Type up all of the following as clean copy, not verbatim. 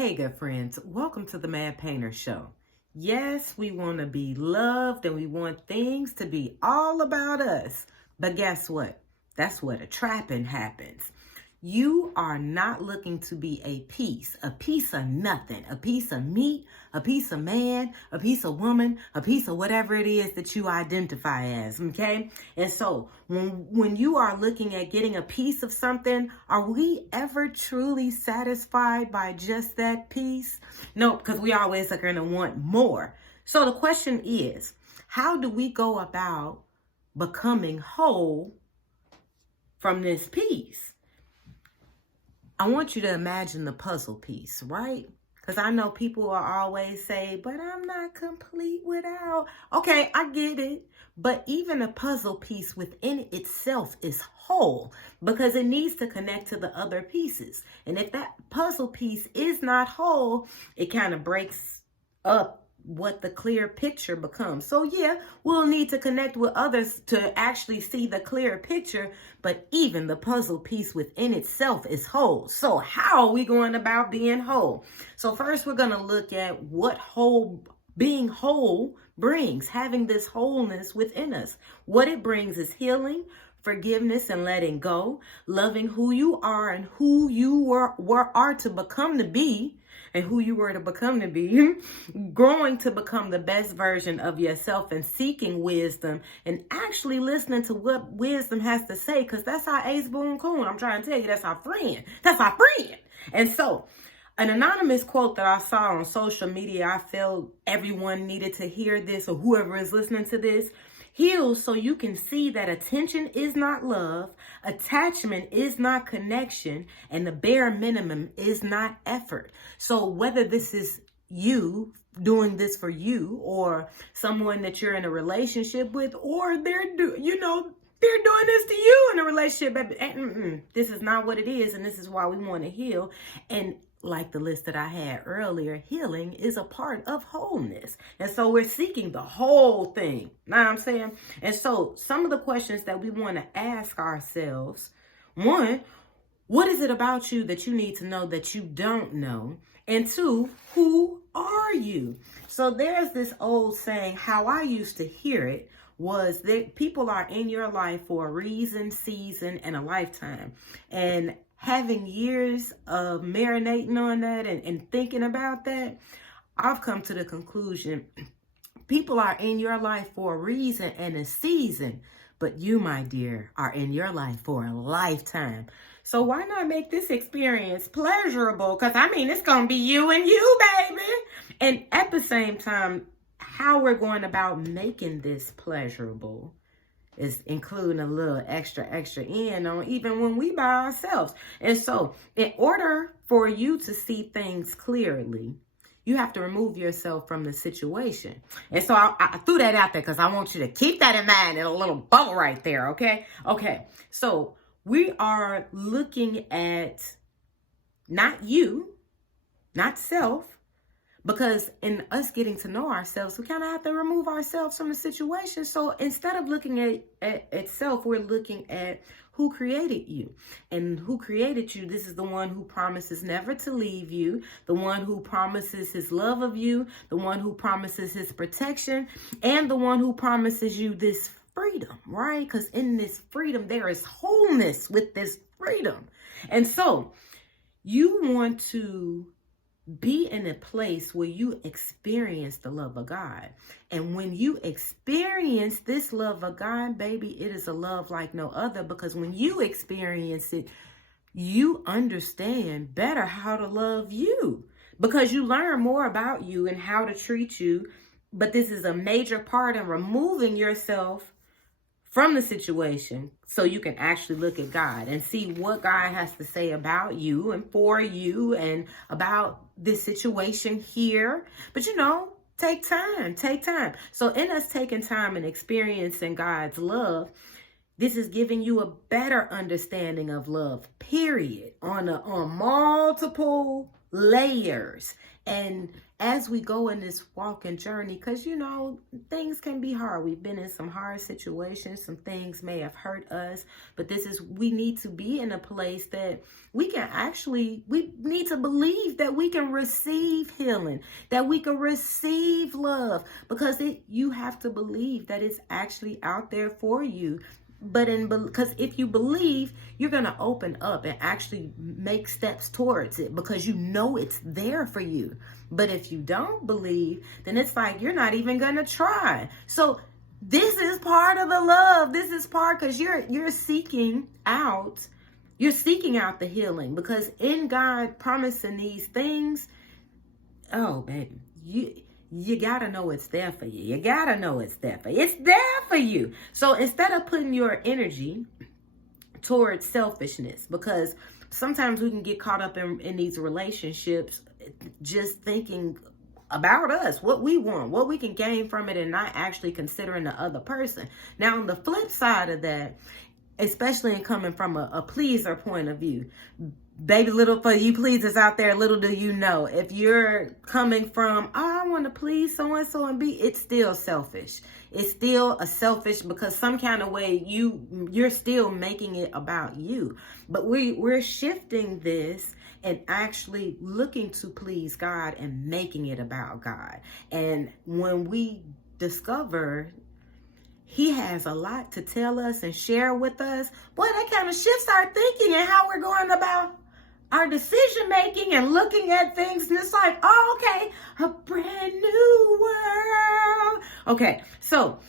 Hey, good friends, welcome to the Mad Painter Show. Yes, we want to be loved and we want things to be all about us. But guess what? That's where the trapping happens. You are not looking to be a piece of nothing, a piece of meat, a piece of man, a piece of woman, a piece of whatever it is that you identify as, okay? And so when you are looking at getting a piece of something, are we ever truly satisfied by just that piece? No, because we always are going to want more. So the question is, how do we go about becoming whole from this piece? I want you to imagine the puzzle piece, right? Because I know people will always say, but I'm not complete without. Okay, I get it. But even a puzzle piece within itself is whole because it needs to connect to the other pieces. And if that puzzle piece is not whole, it kind of breaks up what the clear picture becomes. So yeah, we'll need to connect with others to actually see the clear picture, but even the puzzle piece within itself is whole. So how are we going about being whole? So first we're going to look at what being whole brings, having this wholeness within us. What it brings is healing, forgiveness and letting go, loving who you are and who you are to become to be, and who you were to become to be, growing to become the best version of yourself and seeking wisdom and actually listening to what wisdom has to say, because that's our ace boon coon. I'm trying to tell you, that's our friend. That's our friend. And so an anonymous quote that I saw on social media, I felt everyone needed to hear this, or whoever is listening to this. Heal so you can see that attention is not love, attachment is not connection, and the bare minimum is not effort. So whether this is you doing this for you, or someone that you're in a relationship with, or they're doing this to you in a relationship, this is not what it is, and this is why we want to heal. And like the list that I had earlier, healing is a part of wholeness. And so we're seeking the whole thing. Know what I'm saying? And so some of the questions that we want to ask ourselves, one, what is it about you that you need to know that you don't know? And two, who are you? So there's this old saying, how I used to hear it was that people are in your life for a reason, season, and a lifetime. And having years of marinating on that and thinking about that, I've come to the conclusion, people are in your life for a reason and a season, but you, my dear, are in your life for a lifetime. So why not make this experience pleasurable? Because, it's going to be you and you, baby. And at the same time, how we're going about making this pleasurable is including a little extra in on even when we by ourselves. And so in order for you to see things clearly, you have to remove yourself from the situation. And so I threw that out there because I want you to keep that in mind in a little bubble right there, okay? Okay, so we are looking at not you, not self, because in us getting to know ourselves, we kind of have to remove ourselves from the situation. So instead of looking at self, we're looking at who created you. And who created you, this is the one who promises never to leave you, the one who promises his love of you, the one who promises his protection, and the one who promises you this freedom, right? Because in this freedom, there is wholeness with this freedom. And so you want to be in a place where you experience the love of God. And when you experience this love of God, baby, it is a love like no other, because when you experience it, you understand better how to love you, because you learn more about you and how to treat you. But this is a major part in removing yourself from the situation so you can actually look at God and see what God has to say about you and for you and about this situation here. But take time. So in us taking time and experiencing God's love, this is giving you a better understanding of love, period, on multiple layers. And as we go in this walk and journey, because things can be hard. We've been in some hard situations. Some things may have hurt us, but we need to be in a place that we need to believe that we can receive healing, that we can receive love, because you have to believe that it's actually out there for you. Because if you believe, you're going to open up and actually make steps towards it, because it's there for you. But if you don't believe, then it's like you're not even going to try. So this is part of the love. This is part, because you're seeking out the healing, because in God promising these things, oh baby, you gotta know it's there for you. You gotta know it's there for you. It's there for you. So instead of putting your energy towards selfishness, because sometimes we can get caught up in these relationships just thinking about us, what we want, what we can gain from it, and not actually considering the other person. Now, on the flip side of that, especially in coming from a pleaser point of view, baby, little for you pleasers out there, little do you know, if you're coming from, oh, I want to please so-and-so and it's still selfish. It's still a selfish, because some kind of way you're still making it about you. But we're shifting this and actually looking to please God and making it about God. And when we discover He has a lot to tell us and share with us, boy, that kind of shifts our thinking and how we're going about our decision making and looking at things. And it's like, oh, okay, a brand new world. Okay, so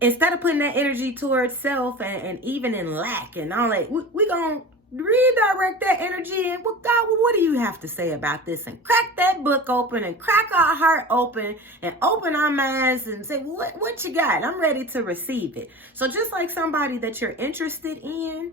instead of putting that energy towards self and even in lack and all that, we're going to redirect that energy. And, well, God, what do you have to say about this? And crack that book open and crack our heart open and open our minds and say, what you got? I'm ready to receive it. So just like somebody that you're interested in,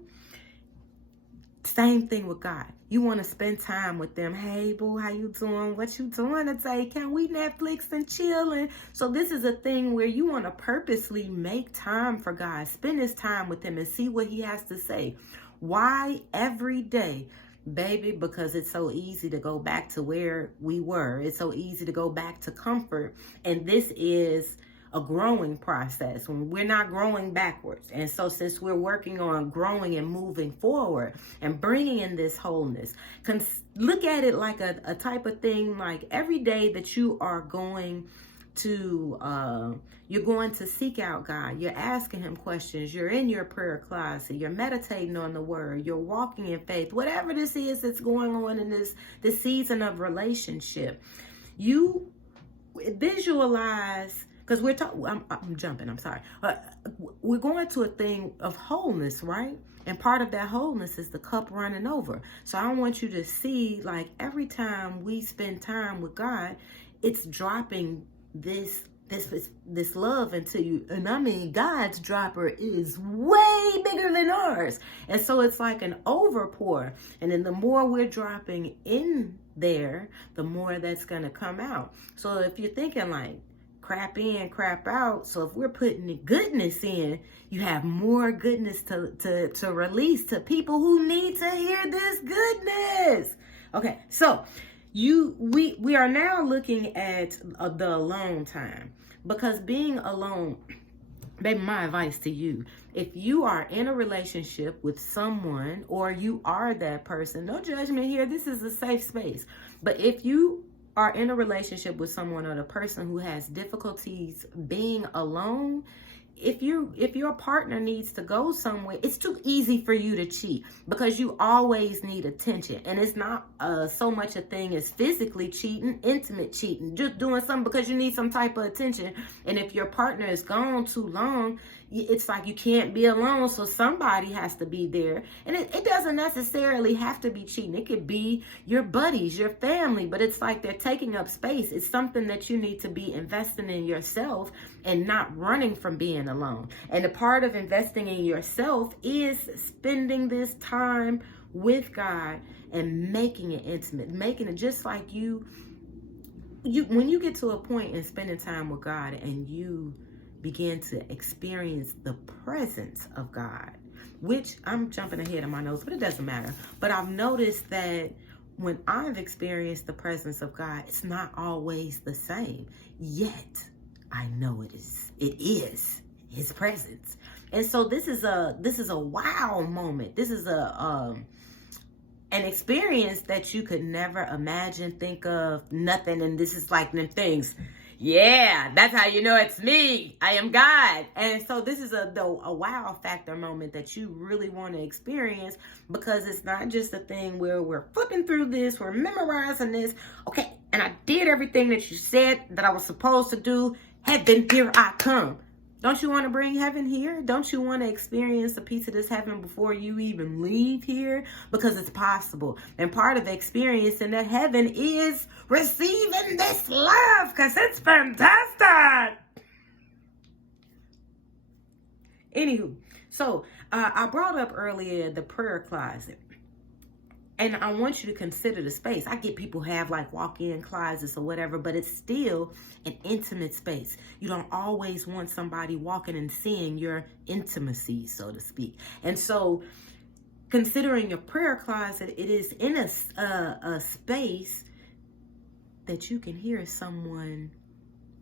same thing with God. You want to spend time with them. Hey, boo, how you doing? What you doing today? Can we Netflix and chill? And so this is a thing where you want to purposely make time for God. Spend this time with Him and see what He has to say. Why every day? Baby, because it's so easy to go back to where we were. It's so easy to go back to comfort. And this is a growing process when we're not growing backwards. And so since we're working on growing and moving forward and bringing in this wholeness, look at it like a type of thing, like every day that you are going to seek out God. You're asking Him questions. You're in your prayer closet. You're meditating on the Word. You're walking in faith. Whatever this is that's going on in this season of relationship, you visualize. Because I'm jumping, I'm sorry. We're going to a thing of wholeness, right? And part of that wholeness is the cup running over. So I want you to see, like, every time we spend time with God, it's dropping this love into you. And I mean, God's dropper is way bigger than ours. And so it's like an overpour. And then the more we're dropping in there, the more that's going to come out. So if you're thinking like, crap in, crap out. So if we're putting the goodness in, you have more goodness to release to people who need to hear this goodness. Okay, so we are now looking at the alone time, because being alone, baby, my advice to you, if you are in a relationship with someone or you are that person, no judgment here, this is a safe space. But if you are in a relationship with someone or the person who has difficulties being alone, if your partner needs to go somewhere, it's too easy for you to cheat, because you always need attention. And it's not so much a thing as physically cheating, intimate cheating, just doing something because you need some type of attention. And if your partner is gone too long, it's like you can't be alone, so somebody has to be there. And it doesn't necessarily have to be cheating. It could be your buddies, your family, but it's like they're taking up space. It's something that you need to be investing in yourself and not running from being alone. And a part of investing in yourself is spending this time with God and making it intimate, making it just like you when you get to a point in spending time with God and you begin to experience the presence of God, which I'm jumping ahead of my notes, but it doesn't matter. But I've noticed that when I've experienced the presence of God, it's not always the same. Yet I know it is his presence. And so this is a wow moment. This is an experience that you could never imagine, think of, nothing. And this is like them things. Yeah, that's how you know it's me. I am God. And so this is a wow factor moment that you really want to experience, because it's not just a thing where we're flipping through this, we're memorizing this. Okay, and I did everything that you said that I was supposed to do. Heaven, here I come. Don't you want to bring heaven here? Don't you want to experience a piece of this heaven before you even leave here? Because it's possible. And part of experiencing that heaven is receiving this love, because it's fantastic. Anywho, so I brought up earlier the prayer closet. And I want you to consider the space. I get people have like walk-in closets or whatever, but it's still an intimate space. You don't always want somebody walking and seeing your intimacy, so to speak. And so considering your prayer closet, it is in a space that you can hear someone.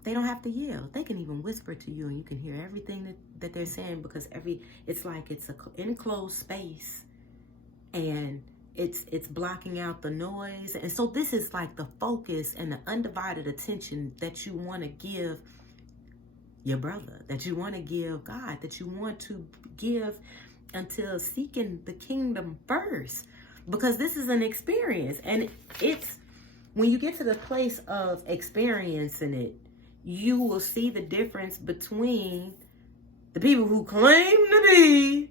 They don't have to yell. They can even whisper to you and you can hear everything that they're saying, because it's like it's an enclosed space, and it's blocking out the noise. And so this is like the focus and the undivided attention that you want to give your brother, that you want to give God, that you want to give until seeking the kingdom first, because this is an experience. And it's when you get to the place of experiencing it, you will see the difference between the people who claim to be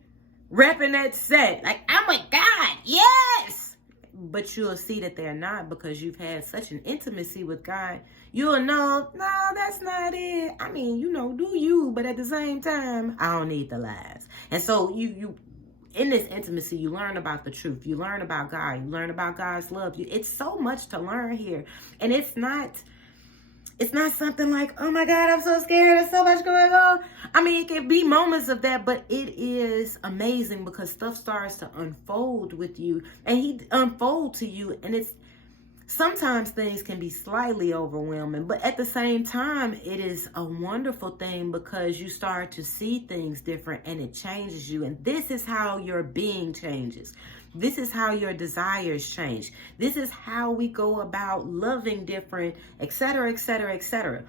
repping that set, like, oh my God, yes! But you'll see that they're not, because you've had such an intimacy with God. You'll know, no, that's not it. I mean, do you, but at the same time, I don't need the lies. And so you in this intimacy, you learn about the truth. You learn about God. You learn about God's love. It's so much to learn here. And it's not something like, oh my God, I'm so scared, there's so much going on. I mean, it can be moments of that, but it is amazing because stuff starts to unfold with you, and he unfold to you. And it's sometimes things can be slightly overwhelming, but at the same time, it is a wonderful thing because you start to see things different and it changes you. And this is how your being changes. This is how your desires change. This is how we go about loving different, etc., etc., etc.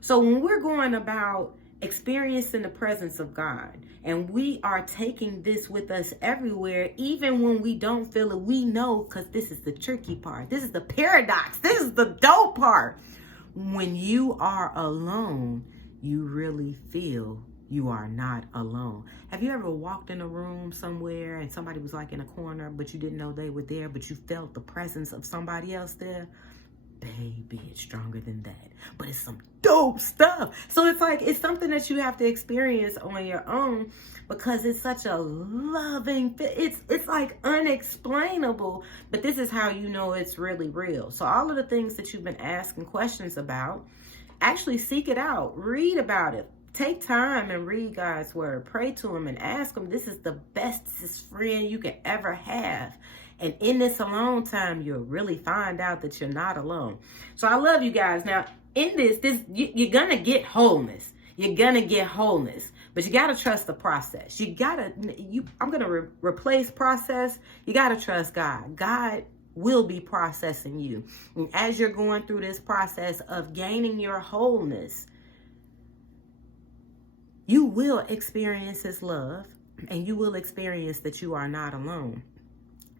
So when we're going about experiencing the presence of God, and we are taking this with us everywhere, even when we don't feel it, we know, because this is the tricky part. This is the paradox. This is the dope part. When you are alone, you really feel you are not alone. Have you ever walked in a room somewhere and somebody was like in a corner, but you didn't know they were there, but you felt the presence of somebody else there? Baby, it's stronger than that. But it's some dope stuff. So it's something that you have to experience on your own, because it's such a loving, it's like unexplainable, but this is how you know it's really real. So all of the things that you've been asking questions about, actually seek it out, read about it. Take time and read God's word. Pray to him and ask him. This is the bestest friend you can ever have. And in this alone time, you'll really find out that you're not alone. So I love you guys. Now, in this you're going to get wholeness. You're going to get wholeness. But you got to trust the process. I'm going to replace process. You got to trust God. God will be processing you. And as you're going through this process of gaining your wholeness, you will experience his love, and you will experience that you are not alone.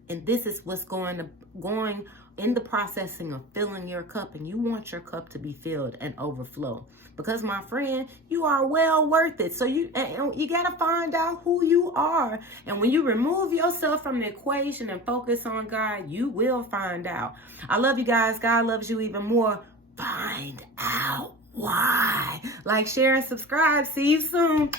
And this is what's going in the processing of filling your cup, and you want your cup to be filled and overflow. Because, my friend, you are well worth it. So you got to find out who you are. And when you remove yourself from the equation and focus on God, you will find out. I love you guys. God loves you even more. Find out why. Like, share, and subscribe. See you soon.